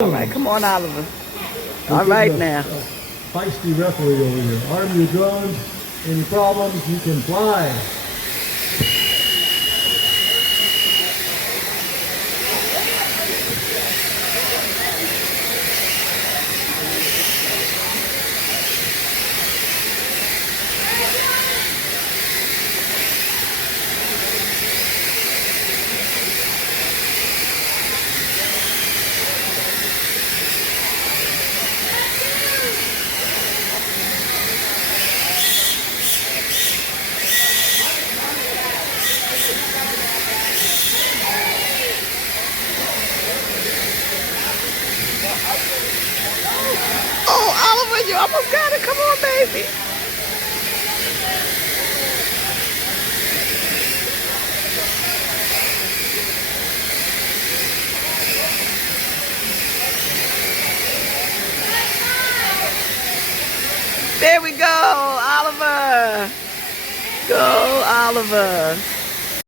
All right, come on, Oliver. All right now. Feisty referee over here. Arm your drones. Any problems, you can fly. Oh, Oliver, you almost got it. Come on, baby. There we go, Oliver. Go, Oliver.